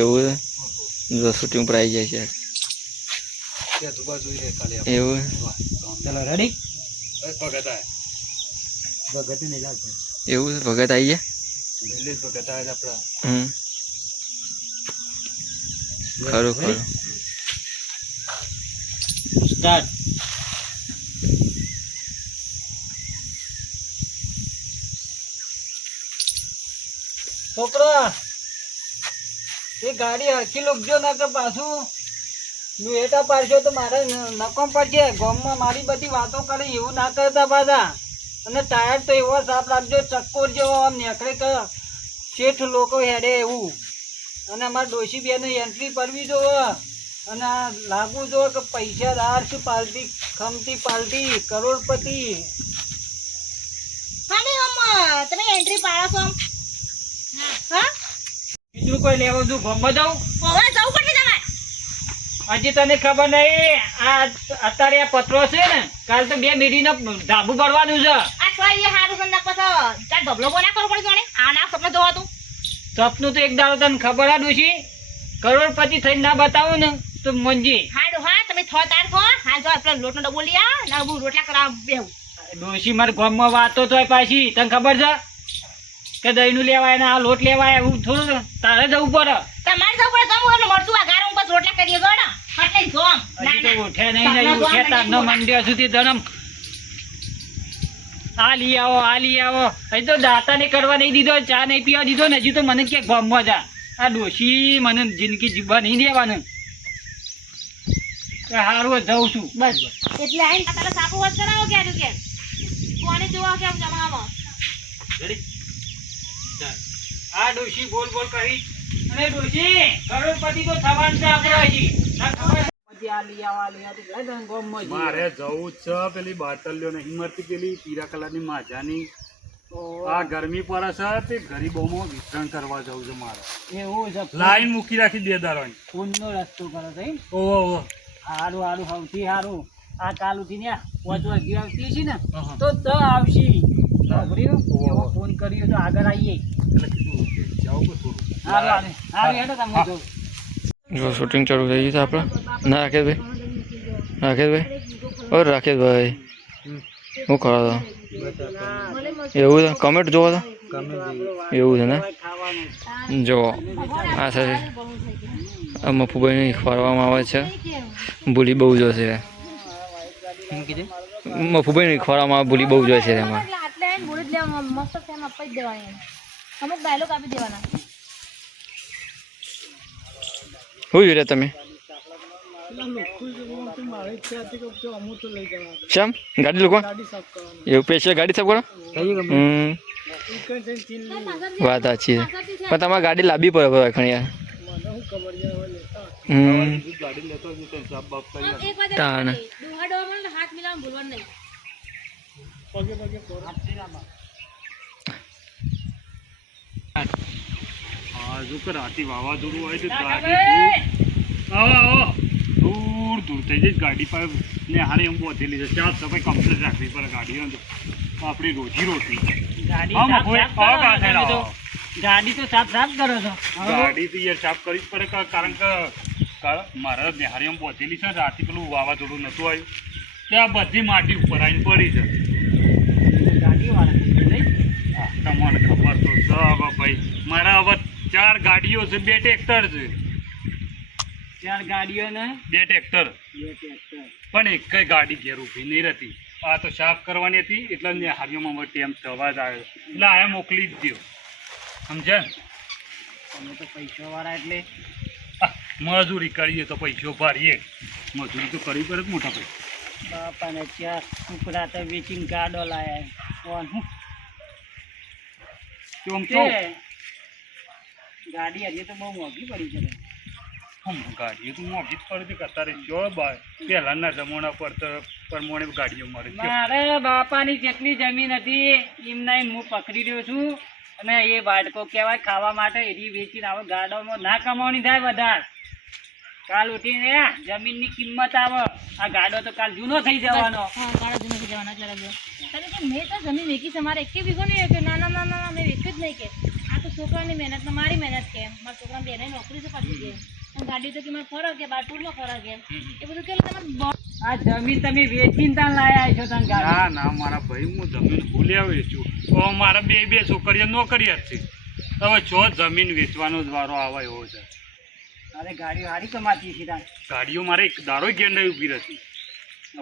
એવું છે શૂટિંગ પર આવી જાય છે એવું ચલો રેડી એવું છે ભગત આવી ગયા ખરું ખરું સ્ટાર્ટ છોકરા એ ગાડી હરખી લોકજો ના કે પાછું લુએટા પાડશો તો મારે નકોમ પડશે ગામમાં મારી બધી વાતો કરી એવું ના કરતા પાછા અને ટાયર તો એવો સાફ રાખજો ચક્કોર જેવો આમ નીકળે કે શેઠ લોકો હેડે એવું અને અમારે ડોશી બેન એન્ટ્રી પડવી જોવે અને લાગવું જોવે કે પૈસાદાર શું પાલટી ખમતી પાલટી કરોડપતિ તમે એન્ટ્રી પાડો છો હા બીજું કોઈ લેવું છું ગમવા જાઉં હવે જવું પડશે તમારે હજી તને ખબર નહીં આ અત્યારે આ પત્રો છે ને કાલ તો 2 મીડીનો ધાબુ પડવાનું છે આ સ્વાઈ હારું સંદક પછી તાર ઢબલો કોના કરવો પડશે જોણે આ ના સપનું જોવા તું સપનું તો એક દાડો તને ખબર આ ડોશી કરોડપતિ થઈને ના બતાવો ને તો મંજી હાડું હા તમે થો તાર થો હા જો આપણે લોટનો ડબ્બો લઈ આ ના બુ રોટલા કરાવ બેહું ડોશી મારા ગામમાં વાતો થાય પાછી તને ખબર છે કે દહીંનું લેવાય ને આ લોટ લેવાય એવું થોડું તારે જવું પડે તમારે જવું પડે તમે એટલે મળશું આ ગારું બસ રોટલા કરીએ ગો ને એટલે જોમ હજી તો ઉઠે નહીં ઉઠે તારનો મંડ્યા સુધી ધરમ આ લઈ આવો હજી તો દાતા ને કરવા નહીં દીધો ચા નહીં પીવા દીધો ને હજી તો મને ક્યાંક ગામમાં જા આ ડોશી મને જિંદગી જીવવા નહીં દેવાનું હારું જઉં છું બસ એટલે આઈને તારે સાપુ વાત કરાવો કે આનું કે કોને જોવા કેમ જમાવો આ ડોશી બોલ કરી અને ડોશી કરોડપતિ તો થવાનું છે આપણે હજી મારે જવું છે પેલી બાટલીઓ નહીં મળતી પેલી પીરા કલરની માજાની આ ગરમી પડે છે તે ગરીબોમાં વિતરણ કરવા જવું છે મારે એવું છે લાઈન મૂકી રાખી 2 દારોની ખૂનનો રસ્તો કરો છે ઓહો હારું સૌથી હારું આ કાલ ઉઠીને પહોંચવા ગયો આવતી છે ને તો આવશી ફોન કર્યો તો આગળ આવીએ એટલે કીધું કે જાવ કે થોડું હારું હેડો તમે જો જો શૂટિંગ ચાલુ થઈ ગયું છે આપણે ના રાકેશભાઈ ઓ રાકેશભાઈ શું કરો છો એવું છે કમેન્ટ જોવો તો એવું છે ને જો આ સાથે મફુભાઈને ખવાડવામાં આવે છે ભૂલી બહુ જોશે મફુભાઈને ખવાડવામાં આવે ભૂલી બહુ જોશે એમાં અમુક ડાયલોગ આપી દેવાના શું જોઈ રહ્યા તમે શ્યામ ગાડી લોકો એવું સ્પેશિયલ ગાડી સાફ કરો વાત સાચી છે પણ તમારે ગાડી લાવવી પડે ખણી યાર તાણ હાથ મિલાવવાનું ભૂલવાનું નહીં રાતી વાવાઝોડું હોય તો ગાડી આવો દૂર થઈ જાય ગાડી પર ને હારે એમ બોધેલી છે સાફ સફાઈ કમ્પ્લીટ રાખવી પડે ગાડીઓ આપણી રોજી રોટી ગાડી તો સાફ કરો છો ગાડી તો યાર સાફ કરવી જ પડે કારણ કે મારા નિહારી એમ બોધેલી છે રાતે પેલું વાવાઝોડું નતું આવ્યું ત્યાં બધી માટી ઉપર આવીને પડી છે તમને ખબર તો છે ભાઈ મારા હવે 4 ગાડીઓ છે 2 ટ્રેક્ટર છે 4 ગાડીઓ ને 2 ટ્રેક્ટર પણ એક ગાડી ઘેર ઊભી નહીં રહેતી આ તો સાફ કરવાની હતી એટલે નિહારીઓમાં ટેમ થવા જ આવ્યો એટલે આ મોકલી જ દો સમજ્યા તમે તો પૈસા વાળા એટલે મજૂરી કરીએ તો પૈસો ભરીએ મજૂરી તો કરવી પડે મોટા ભાઈ બાપાને 4 ટુકડા તો વેચીને ગાડો લાયા ગાડી હજી તો બહુ મોંઘી પડી છે ગાડીઓ તો મોંઘી જ પડે છે અત્યારે જો પહેલાના જમાના પર તો પ્રમાણે ગાડીઓ મળે છે મારે બાપાની જેટલી જમીન હતી એમના હું પકડી રહ્યો છું અને એ બાળકો કહેવાય ખાવા માટે એની વેચીને આવે ગાડોમાં ના કમાવાની થાય વધારે કાલ ઉઠીને જમીનની કિંમત આવે આ ગાડો તો કાલ જૂનો થઈ જવાનો ગાડો જૂનો થઈ જવાનો મેં તો જમીન વેચી છે મારે 1 વીઘો નહીં કે ના મેં વેચ્યું જ નહીં કે આ તો છોકરાની મહેનત ને મારી મહેનત કે મારા છોકરા બેને નોકરી છે પાછી કે અને ગાડી તો કે મારે ફરક કે બાર ટૂરમાં ફરક કે એ બધું કે તમે આ જમીન તમે વેચીને ત્યાં લાયા છો તને ગાડી ના ના મારા ભાઈ હું જમીન ભૂલ્યા વેચું તો મારા બે છોકરીઓ નોકરી હતી હવે જો જમીન વેચવાનો જ વારો આવે એવો છે અરે ગાડીઓ હારી કમાતી છે ત્યાં ગાડીઓ મારે એક દારો ઘેર નહીં ઊભી રહેતી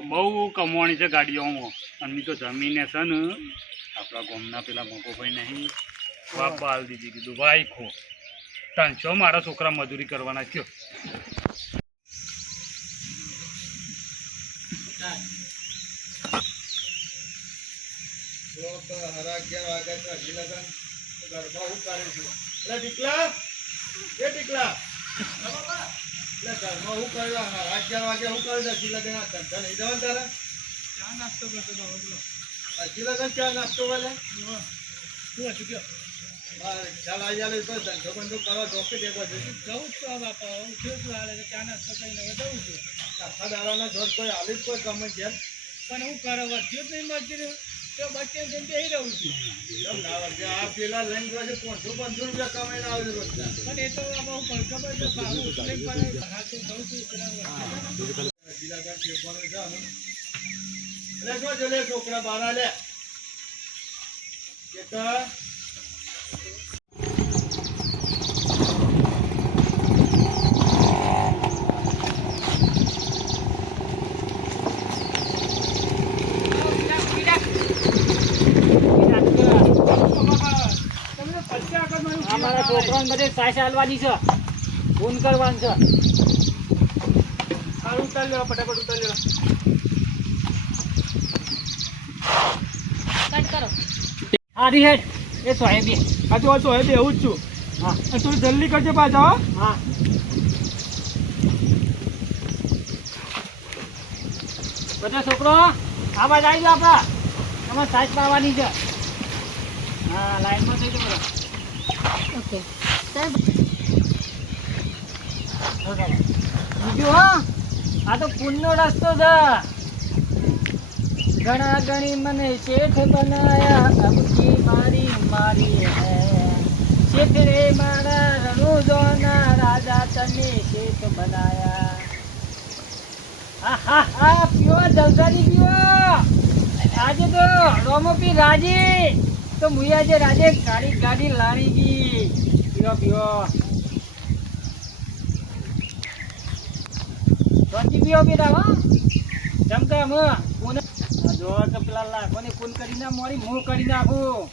બહુ કમાણી છે ગાડીઓમાં અને મેં તો જમીને છે ને આપણા ગામના પેલા મગોભાઈ નહીં બાપ બાલ દીધી કીધું ભાઈ ખો તને છો મારા છોકરા મજૂરી કરવાના કયો છોકરા બારા લે અમારા છોકરાને બધે સાસ હાલવાની છે ફોન કરવાનું છે ઉતાર લેવા ફટાફટ ઉતાર લેવા કટ કરો હારી હેડ એ સોહેબી આ તો એવું જ છું હા અને થોડી જલ્દી કરજે પાછા હો હા બધા છોકરો આ બાજુ આવી જાઓ આપણા તમારે સાસ પાવાની છે હા લાઈનમાં થઈ જાઓ બધા ઓકે બીજું હા આ તો પુણ્યનો રસ્તો છે ઘણા ગણી મને શેઠ બનાયા અબકી મારી મારી હે શેઠ રે મારા રણુજોના રાજા તને શેઠ બનાયા હા હા હા પીઓ જલસાની પીઓ આજે તો રોમોપી રાજી તો મુયા જે રાજે ગાડી લારી ગઈ પીઓ પીઓ રોજી પીઓ બેટા હો જમતા હું જો કે પેલા લાખોને ફોન કરીને મોડી હું કરી નાખું